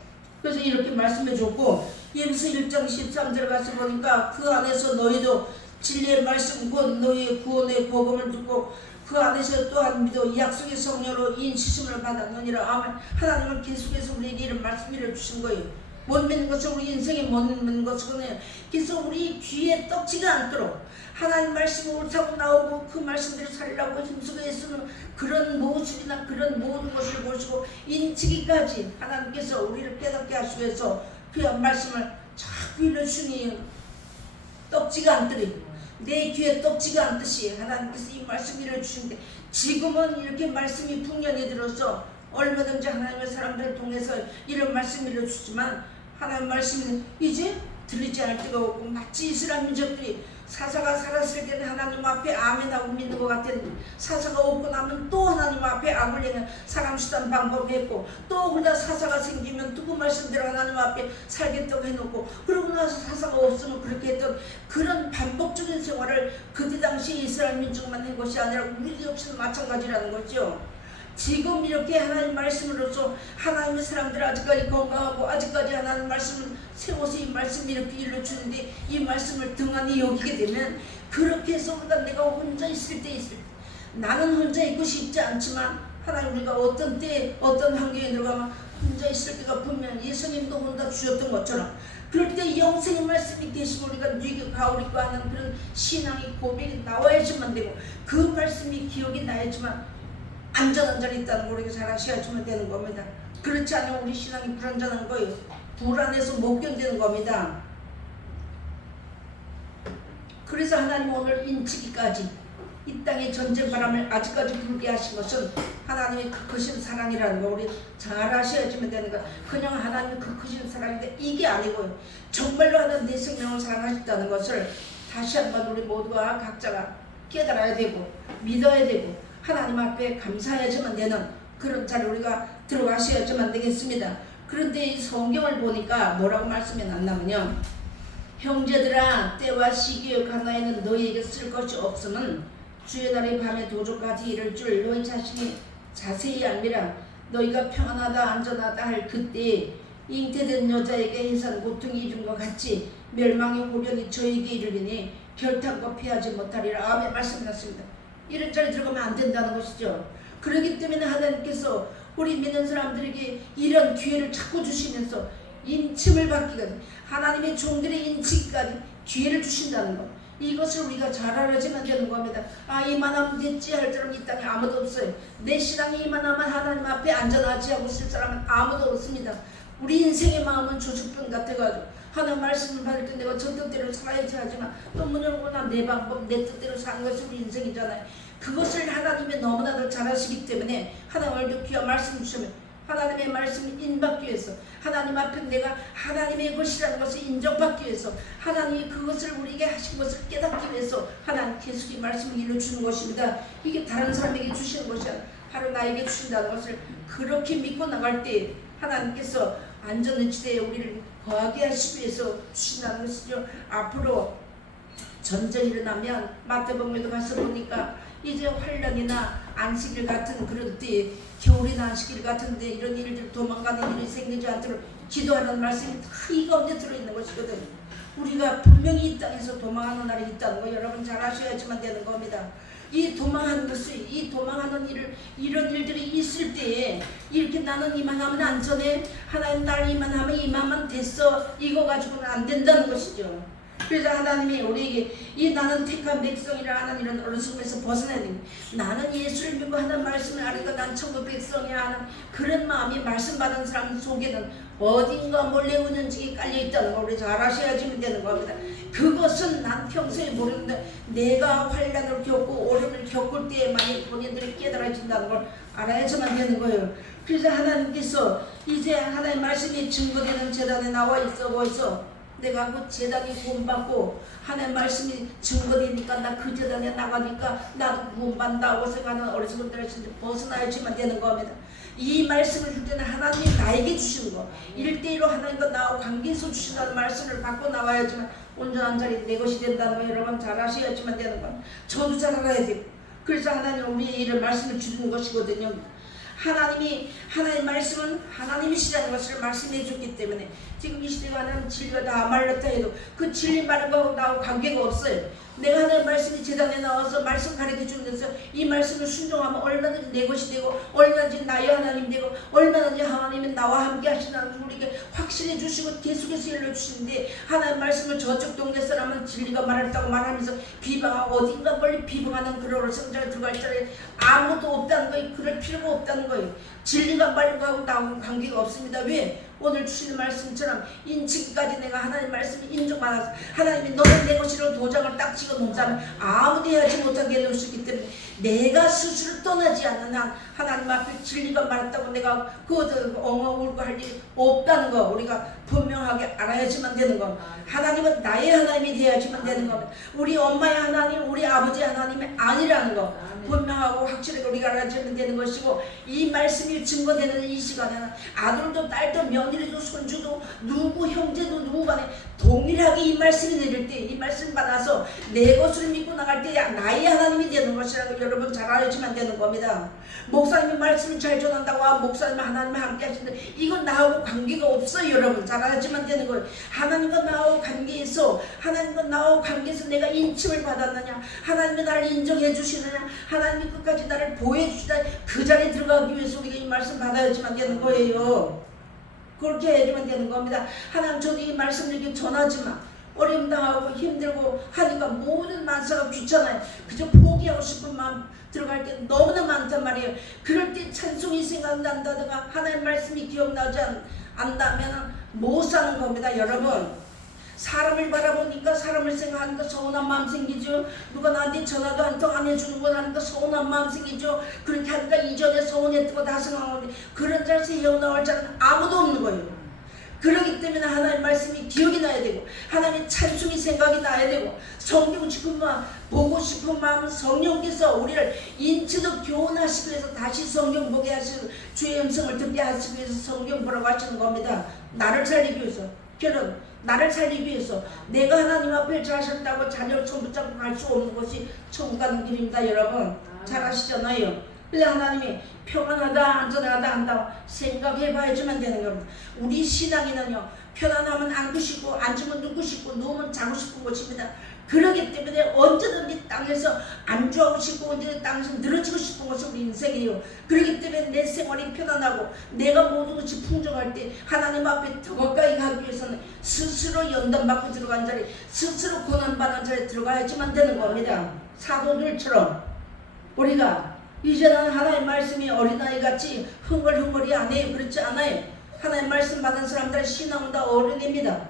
그래서 이렇게 말씀해 줬고 예수서 1장 13절 가서 보니까 그 안에서 너희도 진리의 말씀 곧 너희의 구원의 복음을 듣고 그 안에서 또한 믿어 약속의 성령으로 인치심을 받았느니라. 아멘. 하나님은 계속해서 우리에게 이런 말씀을 주신 거예요. 못 믿는 것은 우리 인생에 못 믿는 것이거든요. 그래서 우리 귀에 떡지가 않도록 하나님 말씀이 옳다고 나오고 그 말씀대로 살려고 힘쓰고 애쓰는 그런 모습이나 그런 모든 것을 보시고 인치기까지 하나님께서 우리를 깨닫게 하시기 위해서 그 말씀을 자꾸 일러주시니 떡지가 않더니 내 귀에 떡지가 않듯이 하나님께서 이 말씀을 일러주시는데 지금은 이렇게 말씀이 풍년이 들어서 얼마든지 하나님의 사람들을 통해서 이런 말씀을 일러주지만 하나님 말씀이 이제 들리지 않을 때가 없고 마치 이스라엘 민족들이 사사가 살았을 때는 하나님 앞에 아멘하고 믿는 것 같은 사사가 없고 나면 또 하나님 앞에 아물리는 사람 수단 방법을 했고 또 그러다 사사가 생기면 누구 말씀대로 하나님 앞에 살겠다고 해놓고 그러고 나서 사사가 없으면 그렇게 했던 그런 반복적인 생활을 그때 당시 이스라엘 민족만 한 것이 아니라 우리도 역시도 마찬가지라는 거죠. 지금 이렇게 하나님 말씀으로서 하나님의 사람들 아직까지 건강하고 아직까지 하나님 말씀을 세워서 이 말씀을 이렇게 일러주는데 이 말씀을 등한히 여기게 되면 그렇게 해서 우리가 내가 혼자 있을 때 나는 혼자 있고 싶지 않지만 하나님 우리가 어떤 때 어떤 환경에 들어가면 혼자 있을 때가 분명 예수님도 혼자 주셨던 것처럼 그럴 때 영생의 말씀이 계시고 우리가 뉘게 가오리고 하는 그런 신앙의 고백이 나와야지만 되고 그 말씀이 기억이 나야지만 안전한 자리에 있다는 걸 우리가 잘 아셔야지만 되는 겁니다. 그렇지 않으면 우리 신앙이 불안전한 거예요. 불안해서 못 견디는 겁니다. 그래서 하나님 오늘 인치기까지 이 땅의 전쟁 바람을 아직까지 불게 하신 것은 하나님의 그 크신 사랑이라는 거 우리 잘 아셔야지만 되는 거. 그냥 하나님의 그 크신 사랑인데 이게 아니고요. 정말로 하나님 내 생명을 사랑하셨다는 것을 다시 한번 우리 모두가 각자가 깨달아야 되고 믿어야 되고 하나님 앞에 감사해야지만 되는 그런 자리에 우리가 들어가셔야지만 되겠습니다. 그런데 이 성경을 보니까 뭐라고 말씀이 났냐면요. 형제들아 때와 시기의 가나에는 너희에게 쓸 것이 없음은 주의 날의 밤에 도적같이 이를 줄 너희 자신이 자세히 알미라. 너희가 평안하다 안전하다 할 그때에 잉태된 여자에게 해산 고통이 이름과 같이 멸망의 호련이 저에게 이르리니 결탄과 피하지 못하리라. 아멘. 말씀드렸습니다. 이런 자리에 들어가면 안 된다는 것이죠. 그렇기 때문에 하나님께서 우리 믿는 사람들에게 이런 기회를 자꾸 주시면서 인침을 받기가 하나님의 종들의 인치기까지 기회를 주신다는 것. 이것을 우리가 잘 알아야지만 되는 겁니다. 아, 이만하면 됐지 할 사람 이 땅에 아무도 없어요. 내 신앙이 이만하면 하나님 앞에 안전하지 하고 있을 사람은 아무도 없습니다. 우리 인생의 마음은 조직병 같아가지고 하나님 말씀을 받을 때 내가 저 뜻대로 살아야지 하지만 또 문을보나 내 방법 내 뜻대로 사는 것이 우리 인생이잖아요. 그것을 하나님이 너무나도 잘 아시기 때문에 하나님 오늘도 귀한 말씀 주시면 하나님의 말씀을 인받기 위해서 하나님 앞에 내가 하나님의 것이라는 것을 인정받기 위해서 하나님이 그것을 우리에게 하신 것을 깨닫기 위해서 하나님 계속 이 말씀을 일러주는 것입니다. 이게 다른 사람에게 주시는 것이 아니라 바로 나에게 주신다는 것을 그렇게 믿고 나갈 때 하나님께서 안전한 지대에 우리를 거하게 하시기 위해서 주신다는 것이죠. 앞으로 전쟁이 일어나면 마태복음에도 가서 보니까 이제 환란이나 안식일 같은 그런 때 겨울이나 안식일 같은데 이런 일들 도망가는 일이 생기지 않도록 기도하는 말씀이 다 이 가운데 들어있는 것이거든요. 우리가 분명히 이 땅에서 도망하는 날이 있다는 거 여러분 잘 아셔야지만 되는 겁니다. 이 도망하는 것이 이 도망하는 일을 이런 일들이 있을 때에 이렇게 나는 이만하면 안전해 하나님 날 이만하면 이만하면 됐어 이거 가지고는 안 된다는 것이죠. 그래서 하나님이 우리에게 이 나는 택한 백성이라 하는 이런 어리석음에서 벗어나야 됩니다. 나는 예수를 믿고 하는 말씀을 알으니까 난 천국 백성이야 하는 그런 마음이 말씀 받은 사람 속에는 어딘가 몰래 운연직이 깔려있다는 걸 우리 잘 아셔야지만 되는 겁니다. 그것은 난 평소에 모르는데 내가 환란을 겪고 오름을 겪을 때에만이 본인들이 깨달아진다는 걸 알아야지만 되는 거예요. 그래서 하나님께서 이제 하나님의 말씀이 증거되는 제단에 나와 있어 내가 그 재단이 구원받고 하나님 말씀이 증거되니까 나 그 재단에 나가니까 나도 구원받는다고 생각하는 어리석은들을 벗어나야지만 되는 겁니다. 이 말씀을 줄 때는 하나님이 나에게 주시는 거 1대1로 하나님과 나하고 관계에서 주신다는 말씀을 받고 나와야지만 온전한 자리 내 것이 된다는 거 여러분 잘 아셔야지만 되는 거 저도 잘 알아야 돼요. 그래서 하나님 우리의 이런 말씀을 주는 것이거든요. 하나님이 하나님의 말씀은 하나님이시라는 것을 말씀해 줬기 때문에 지금 이 시대가 하나님 진리가 다 말렸다 해도 그 진리 말은 거하고 나하고 관계가 없어요. 내가 하나님 말씀이 제단에 나와서 말씀 가르쳐 주면서 이 말씀을 순종하면 얼마든지 내 것이 되고 얼마든지 나의 하나님 되고 얼마든지 하나님은 나와 함께 하시는 우리에게 확신해 주시고 계속해서 일러주시는데 하나님 말씀을 저쪽 동네 사람은 진리가 말했다고 말하면서 비방하고 어딘가 멀리 비방하는 그런 성장에 들어갈 자리에 아무도 없다는 거예요. 그럴 필요가 없다는 거예요. 진리가 말하고 나하고 관계가 없습니다. 왜? 오늘 주시는 말씀처럼 인치기까지 내가 하나님 말씀을 인정받아서 하나님이 너는 내 것이라고 도장을 딱 찍어 놓자면 아무도 해하지 못하게 해놓으시기 때문에 내가 스스로 떠나지 않는 한 하나님 앞에 진리가 말했다고 내가 그것을 엉엉울고 할 일이 없다는 거 우리가 분명하게 알아야지만 되는 겁니다. 하나님은 나의 하나님이 되어야지만 되는 겁니다. 우리 엄마의 하나님 우리 아버지의 하나님이 아니라는 거 분명하고 확실하게 우리가 알아야지만 되는 것이고 이 말씀이 증거되는 이 시간에는 아들도 딸도 며느리도 손주도 누구 형제도 누구 간에 동일하게 이 말씀이 내릴 때 이 말씀 받아서 내 것을 믿고 나갈 때 나의 하나님이 되는 것이라고 여러분 잘 알아야지만 되는 겁니다. 목사님이 말씀을 잘 전한다고 목사님이 하나님과 함께 하시는데 이건 나하고 관계가 없어요. 여러분 잘 알아야지만 되는 거예요. 하나님과 나하고 관계에서 하나님과 나하고 관계에서 내가 인침을 받았느냐 하나님이 나를 인정해 주시느냐 하나님이 끝까지 나를 보호해 주시다 그 자리에 들어가기 위해서 우리가 이 말씀 받아야지만 되는 거예요. 그렇게 해야지만 되는 겁니다. 하나님 저도 이 말씀을 이렇게 전하지만 어려움 당하고 힘들고 하니까 모든 만사가 귀찮아요. 그저 포기하고 싶은 마음 들어갈 때 너무나 많단 말이에요. 그럴 때 찬송이 생각난다든가 하나님 말씀이 기억나지 않다면 못 사는 겁니다. 여러분 사람을 바라보니 보니까 사람을 생각하니까 서운한 마음 생기죠. 누가 나한테 전화도 한 통 안 해주는 거 하니까 서운한 마음 생기죠. 그렇게 하니까 이전에 서운했던 거 다 생각하는데 그런 자리에서 헤어나올 자는 아무도 없는 거예요. 그렇기 때문에 하나님의 말씀이 기억이 나야 되고 하나님의 찬송이 생각이 나야 되고 성경 싶은 마음, 보고 싶은 마음, 성령께서 우리를 인치도 교훈하시기 위해서 다시 성경 보게 하시고 주의 음성을 듣게 하시기 위해서 성경 보라고 하시는 겁니다. 나를 살리기 위해서, 결혼 나를 살리기 위해서 내가 하나님 앞에 자셨다고 자녀를 손 붙잡고 갈 수 없는 것이 천국 가는 길입니다. 여러분 잘 아시잖아요. 그래서 하나님이 평안하다 안전하다 한다 생각해봐야지만 되는 겁니다. 우리 신앙에는요 편안하면 안고 싶고 앉으면 눕고 싶고 누우면 자고 싶은 것입니다. 그렇기 때문에 언제든지 땅에서 안주하고 싶고 언제든지 땅에서 늘어지고 싶은 것이 우리 인생이에요. 그렇기 때문에 내 생활이 편안하고 내가 모든 것이 풍족할 때 하나님 앞에 더 가까이 가기 위해서는 스스로 연단받고 들어간 자리 스스로 고난받는 자리에 들어가야지만 되는 겁니다. 사도들처럼 우리가 이제는 하나님의 말씀이 어린아이같이 흥얼흥얼이 안 해요. 그렇지 않아요. 하나님의 말씀 받은 사람들은 신앙은 다 어른입니다.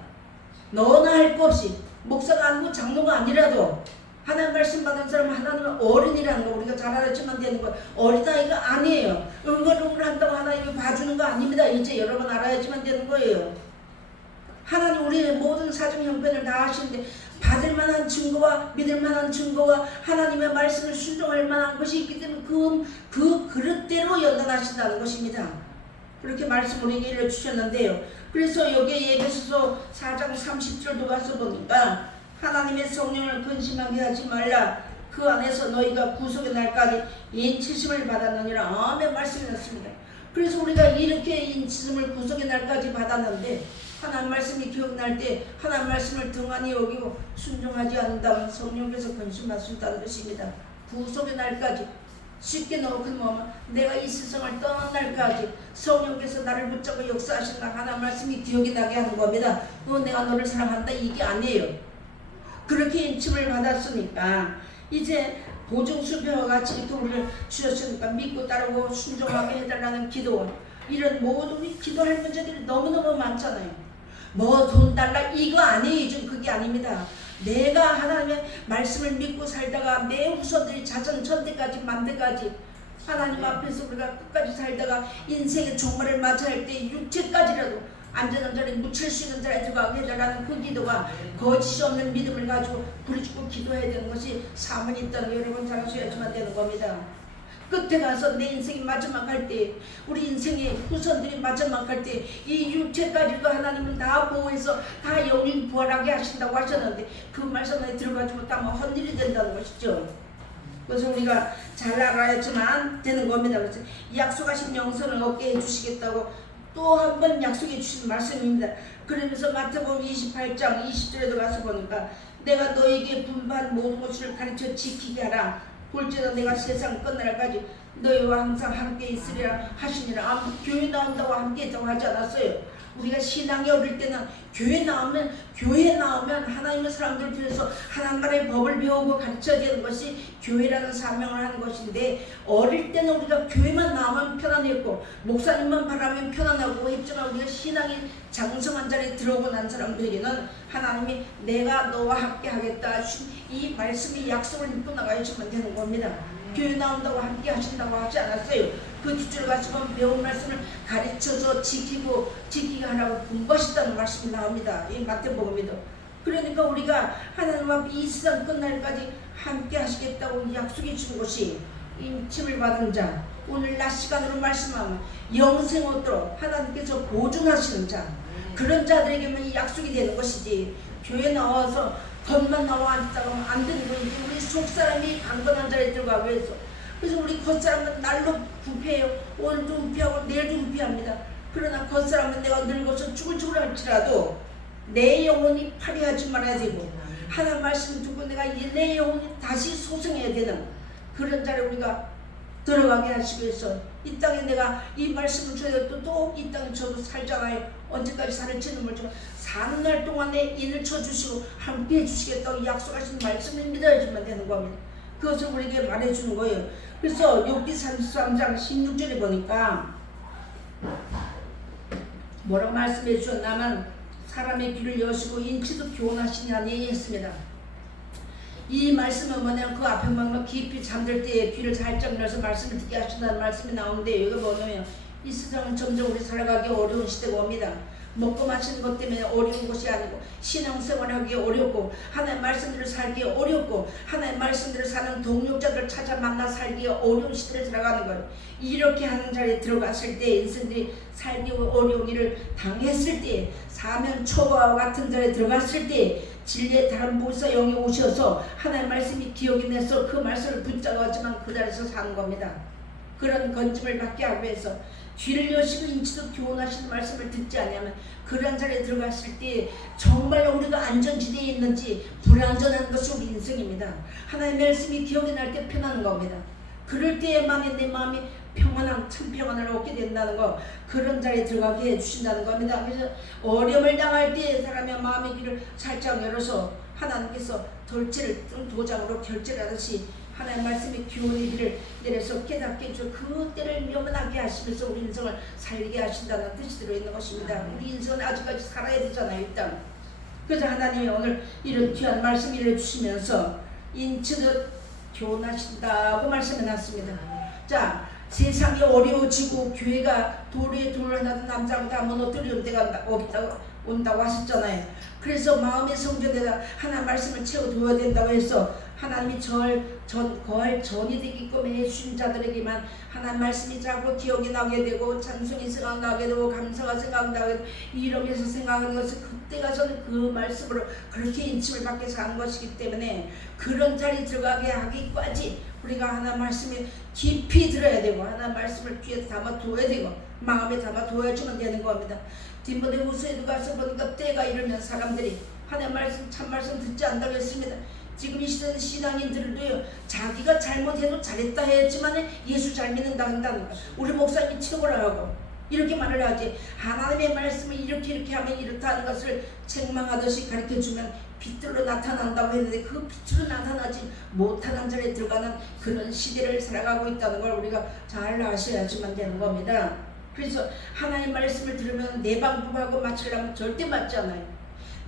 너나 할 것 없이 목사가 아니고 장로가 아니라도 하나님 말씀 받은 사람은 하나님은 어른이라는 거 우리가 잘 알았지만 되는 거예요. 어린아이가 아니에요. 응얼응얼 한다고 하나님이 봐주는 거 아닙니다. 이제 여러분 알아야지만 되는 거예요. 하나님 우리의 모든 사정 형편을 다 하시는데 받을 만한 증거와 믿을 만한 증거와 하나님의 말씀을 순종할 만한 것이 있기 때문에 그 그릇대로 연단하신다는 것입니다. 그렇게 말씀 우리에게 일러주셨는데요. 그래서 여기에 에베소서 4장 30절도 가서 보니까 하나님의 성령을 근심하게 하지 말라. 그 안에서 너희가 구속의 날까지 인치심을 받았느니라. 아멘 말씀이 났습니다. 그래서 우리가 이렇게 인치심을 구속의 날까지 받았는데 하나님 말씀이 기억날 때 하나님 말씀을 등한히 여기고 순종하지 않는다면 성령께서 근심하신다는 것입니다. 구속의 날까지 쉽게 넣어놓으면 내가 이 세상을 떠난 날까지 성령께서 나를 붙잡고 역사하신다 하나님 말씀이 기억이 나게 하는 겁니다. 내가 너를 사랑한다 이게 아니에요. 그렇게 인침을 받았으니까 이제 보증수표와 같이 이렇게 우리를 주셨으니까 믿고 따르고 순종하게 해달라는 기도 이런 모든 기도할 문제들이 너무너무 많잖아요. 뭐 돈 달라 이거 아니에요. 좀 그게 아닙니다. 내가 하나님의 말씀을 믿고 살다가 내 후손들이 자전천대까지 만대까지 하나님 앞에서 우리가 끝까지 살다가 인생의 종말을 맞이할 때 육체까지라도 안전한 자리에 묻힐 수 있는 자리에 들어가게 해달라는 그 기도가 거짓이 없는 믿음을 가지고 부르짖고 기도해야 되는 것이 사문이 있다는 거 여러분 잘 아셔야지만 되는 겁니다. 끝에 가서 내 인생이 마지막 할 때 우리 인생의 후손들이 마지막 할 때 이 육체까지도 하나님은 다 보호해서 다 영영 부활하게 하신다고 하셨는데 그 말씀에 들어가지 못하면 헛일이 된다는 것이죠. 그래서 우리가 잘 알아야지만 되는 겁니다. 그래서 약속하신 영생을 얻게 해주시겠다고 또 한 번 약속해 주신 말씀입니다. 그러면서 마태복음 28장 20절에도 가서 보니까 내가 너에게 분부한 모든 것을 가르쳐 지키게 하라. 볼지도 내가 세상 끝날까지 너희와 항상 함께 있으리라 하시니라. 교회 나온다고 함께 있다고 하지 않았어요. 우리가 신앙이 어릴 때는 교회 나오면 하나님의 사람들 뒤에서 하나님 나라의 법을 배우고 가르쳐야 되는 것이 교회라는 사명을 하는 것인데 어릴 때는 우리가 교회만 나오면 편안했고 목사님만 바라면 편안하고 했지만 우리가 신앙이 장성한 자리에 들어오고 난 사람들에게는 하나님이 내가 너와 함께 하겠다 하신 이 말씀이 약속을 믿고 나가야지만 되는 겁니다. 교회 나온다고 함께 하신다고 하지 않았어요. 그 뒷줄 가지고 배운 말씀을 가르쳐서 지키게 하라고 분부하셨다는 말씀이 나옵니다. 이 마태복음에도. 그러니까 우리가 하나님 앞에 이 세상 끝날까지 함께 하시겠다고 약속해 주는 것이 인침을 받은 자 오늘 낮 시간으로 말씀하면 영생 얻도록 하나님께서 보존하시는 자 그런 자들에게만 이 약속이 되는 것이지 교회 나와서 겉만 나와 앉다가 하면 안 되는 거지. 우리 속사람이 강건한 자리에 들어가기 위해서. 그래서 우리 겉사람은 날로 부패해요. 오늘도 부패하고 내일도 부패합니다. 그러나 겉사람은 내가 늙어서 죽을 할지라도 내 영혼이 파리하지 말아야 되고 하나님 말씀 듣고 내가 내 영혼이 다시 소생해야 되는 그런 자리에 우리가 들어가게 하시기 위해서 이 땅에 내가 이 말씀을 줘도 또 이 땅에 저도 살잖아요. 언제까지 살을지는 모르지만 사는 날 동안에 인을 쳐주시고 함께 해주시겠다고 약속하신 말씀을 믿어야지만 되는 겁니다. 그것을 우리에게 말해주는 거예요. 그래서 욥기 33장 16절에 보니까 뭐라고 말씀해 주셨냐면 사람의 귀를 여시고 인치도 교훈하시냐니 했습니다. 이 말씀은 뭐냐면 그 앞에 보면 깊이 잠들 때에 귀를 살짝 열어서 말씀을 듣게 하신다는 말씀이 나오는데, 이거 뭐냐면 이 세상은 점점 우리 살아가기 어려운 시대가 옵니다. 먹고 마시는 것 때문에 어려운 것이 아니고 신앙생활하기 어렵고 하나님의 말씀들을 살기 어렵고 하나님의 말씀들을 사는 동력자들 찾아 만나 살기 어려운 시대를 살아가는 거예요. 이렇게 하는 자리에 들어갔을 때 인생들이 살기 어려운 일을 당했을 때 사면 초과와 같은 자리에 들어갔을 때 진리의 다른 보혜사 영이 오셔서 하나님의 말씀이 기억이 나서 그 말씀을 붙잡았지만 그 자리에서 사는 겁니다. 그런 건짐을 받게 하기 위해서 귀를 여시고 인치도 교훈하시는 말씀을 듣지 않으면 그런 자리에 들어갔을 때 정말로 우리가 안전지대에 있는지 불안전한 것이 우리 인생입니다. 하나님의 말씀이 기억이 날 때 편한 겁니다. 그럴 때에만 내 마음이 평안한 참 평안을 얻게 된다는 거, 그런 자리에 들어가게 해주신다는 겁니다. 그래서 어려움을 당할 때 사람의 마음의 길을 살짝 열어서 하나님께서 도장으로 결제를 하듯이 하나님의 말씀의 교훈의 길을 내려서 깨닫게 해줘 그때를 면하게 하시면서 우리 인생을 살게 하신다는 뜻이 들어있는 것입니다. 우리 인생은 아직까지 살아야 되잖아요, 일단. 그래서 하나님이 오늘 이런 귀한 말씀을 해주시면서 인치듯 교훈하신다고 말씀해놨습니다. 자, 세상이 어려워지고 교회가 돌에 돌 하나도 남자보다 무너뜨리는 때가 온다고 하셨잖아요. 그래서 마음의 성전에다 하나님 말씀을 채워두어야 된다고 해서 하나님이 거할 전이 되게끔 해주신 자들에게만 하나님 말씀이 자꾸 기억이 나게 되고 찬송이 생각나게 되고 감사가 생각나게 되고 이러면서 생각하는 것은 그때 가서는 그 말씀으로 그렇게 인침을 받게 사는 것이기 때문에 그런 자리에 들어가게 하기까지 우리가 하나님 말씀에 깊이 들어야 되고 하나님 말씀을 귀에 담아두어야 되고 마음에 담아두어야지만 되는 겁니다. 디모데후서에도 가서 보니까 때가 이르면 사람들이 하나님 말씀 참 말씀 듣지 않다고 했습니다. 지금 이 시대는 신앙인들도요, 자기가 잘못해도 잘했다 했지만 예수 잘 믿는다 한다는 거, 우리 목사님이 최고라 하고 이렇게 말을 하지, 하나님의 말씀을 이렇게 하면 이렇다는 것을 책망하듯이 가르쳐주면 빛들로 나타난다고 했는데 그 빛으로 나타나지 못하는 자리에 들어가는 그런 시대를 살아가고 있다는 걸 우리가 잘 아셔야지만 되는 겁니다. 그래서 하나님의 말씀을 들으면 내 방법하고 맞추려면 절대 맞지 않아요.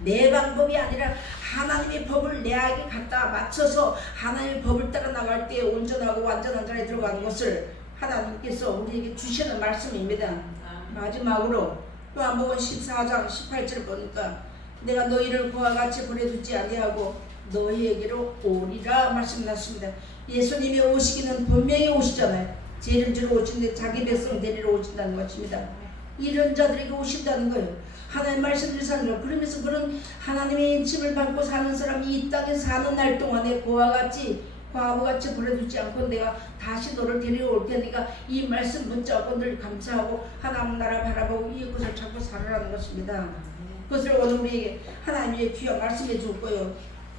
내 방법이 아니라 하나님의 법을 내에게 갖다 맞춰서 하나님의 법을 따라 나갈 때 온전하고 완전한 자리에 들어가는 것을 하나님께서 우리에게 주시는 말씀입니다. 마지막으로 요한복음 14장 18절 보니까 내가 너희를 그와 같이 보내두지 아니하고 너희에게로 오리라 말씀났습니다. 예수님이 오시기는 분명히 오시잖아요. 재림주로 오시는데 자기 백성 데리러 오신다는 것입니다. 이런 자들에게 오신다는 거예요. 하나님의 말씀을 사는 거. 그러면서 그런 하나님의 인침을 받고 사는 사람이 이 땅에 사는 날 동안에 그와 같이 과부같이 보내두지 않고 내가 다시 너를 데리러 올 테니까 이 말씀 붙잡고 늘 감사하고 하나님 나라 바라보고 이것을 찾고 살아라는 것입니다. 그것을 오늘 우리에게 하나님의 귀한 말씀해 줄 거예요.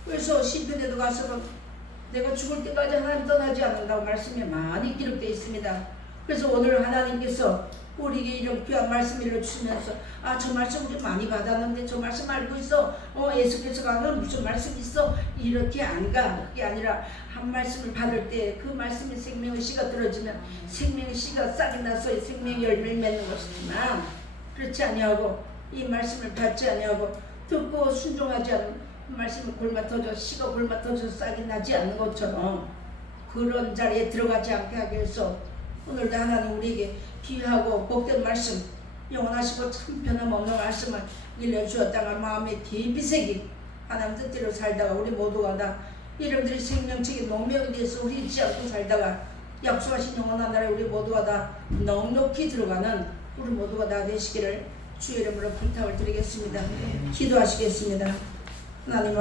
그래서 시편에도 가서 내가 죽을 때까지 하나님 떠나지 않는다고 말씀이 많이 기록되어 있습니다. 그래서 오늘 하나님께서 우리에게 이런 귀한 말씀을 주시면서 저 말씀 우리 많이 받았는데 저 말씀 알고 있어? 예수께서 가면 무슨 말씀 있어? 이렇게 안 가. 그게 아니라 한 말씀을 받을 때 그 말씀이 생명의 씨가 들어지면 생명의 씨가 싹이 나서 생명의 열매를 맺는 것이지만 그렇지 아니하고 이 말씀을 받지 아니하고 듣고 순종하지 않는 말씀을 골마터져 씨가 골마터져 싹이 나지 않는 것처럼 그런 자리에 들어가지 않게 하기 위해서 오늘도 하나님 우리에게 귀하고 복된 말씀, 영원하시고 참 변함없는 말씀을 일러주었다가 마음에 깊이 새긴 하나님 뜻대로 살다가 우리 모두가 다 이름들이 생명책의 농명에 대해서 우리 잊지 않고 살다가 약속하신 영원한 나라에 우리 모두가 다 넉넉히 들어가는 우리 모두가 다 되시기를 주의 이름으로 부탁을 드리겠습니다. 기도하시겠습니다. 하나님